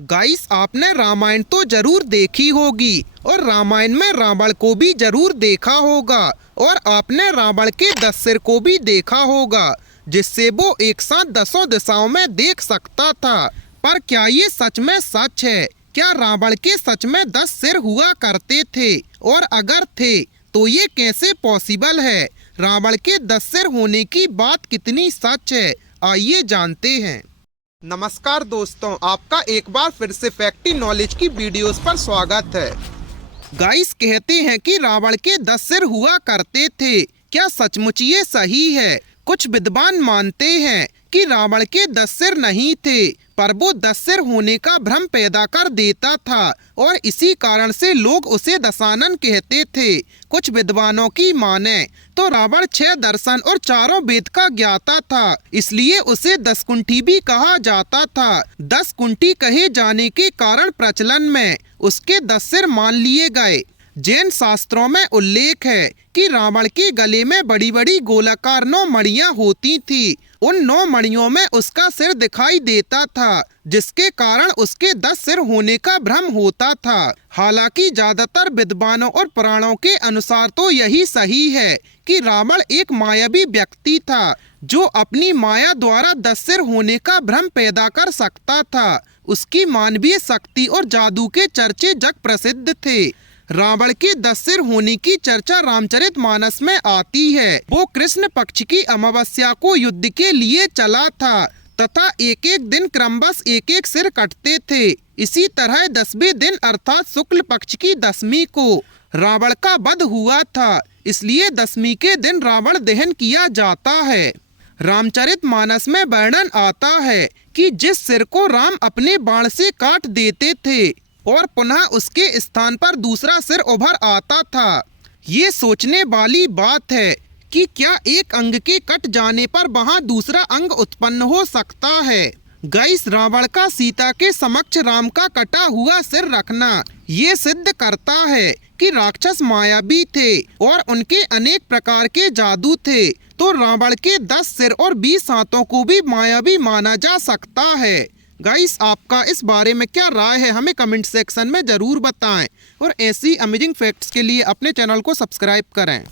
Guys, आपने रामायण तो जरूर देखी होगी और रामायण में रावण को भी जरूर देखा होगा और आपने रावण के 10 सिर को भी देखा होगा जिससे वो एक साथ 10 दिशाओं में देख सकता था। पर क्या ये सच में सच है? क्या रावण के सच में 10 सिर हुआ करते थे? और अगर थे तो ये कैसे पॉसिबल है? रावण के 10 सिर होने की बात कितनी सच है, आइए जानते हैं। नमस्कार दोस्तों, आपका एक बार फिर से फैक्टी नॉलेज की वीडियोस पर स्वागत है। गाइस, कहते हैं कि रावण के 10 सिर हुआ करते थे। क्या सचमुच ये सही है? कुछ विद्वान मानते हैं कि रावण के 10 सिर नहीं थे, पर वो 10 सिर होने का भ्रम पैदा कर देता था और इसी कारण से लोग उसे दशानन कहते थे। कुछ विद्वानों की माने तो रावण 6 दर्शन और 4 वेद का ज्ञाता था, इसलिए उसे 10 कुंठी भी कहा जाता था। 10 कुंठी कहे जाने के कारण प्रचलन में उसके 10 सिर मान लिए गए। जैन शास्त्रों में उल्लेख है कि रावण के गले में बड़ी बड़ी गोलाकार 9 मणियां होती थी। उन 9 मणियों में उसका सिर दिखाई देता था, जिसके कारण उसके 10 सिर होने का भ्रम होता था। हालांकि ज्यादातर विद्वानों और पुराणों के अनुसार तो यही सही है कि रावण एक मायावी व्यक्ति था, जो अपनी माया द्वारा 10 सिर होने का भ्रम पैदा कर सकता था। उसकी मानवीय शक्ति और जादू के चर्चे जग प्रसिद्ध थे। रावण के 10 सिर होने की चर्चा रामचरितमानस में आती है। वो कृष्ण पक्ष की अमावस्या को युद्ध के लिए चला था तथा एक एक दिन क्रमवश एक एक सिर कटते थे। इसी तरह 10वें दिन अर्थात शुक्ल पक्ष की 10वीं को रावण का वध हुआ था, इसलिए 10वीं के दिन रावण दहन किया जाता है। रामचरितमानस में वर्णन आता है कि जिस सिर को राम अपने बाण से काट देते थे और पुनः उसके स्थान पर दूसरा सिर उभर आता था। ये सोचने वाली बात है कि क्या एक अंग के कट जाने पर वहां दूसरा अंग उत्पन्न हो सकता है। गाइस, रावण का सीता के समक्ष राम का कटा हुआ सिर रखना ये सिद्ध करता है कि राक्षस मायावी थे और उनके अनेक प्रकार के जादू थे। तो रावण के 10 सिर और 20 हाथों को भी मायावी माना जा सकता है। गाइस, आपका इस बारे में क्या राय है, हमें कमेंट सेक्शन में जरूर बताएं और ऐसी अमेजिंग फैक्ट्स के लिए अपने चैनल को सब्सक्राइब करें।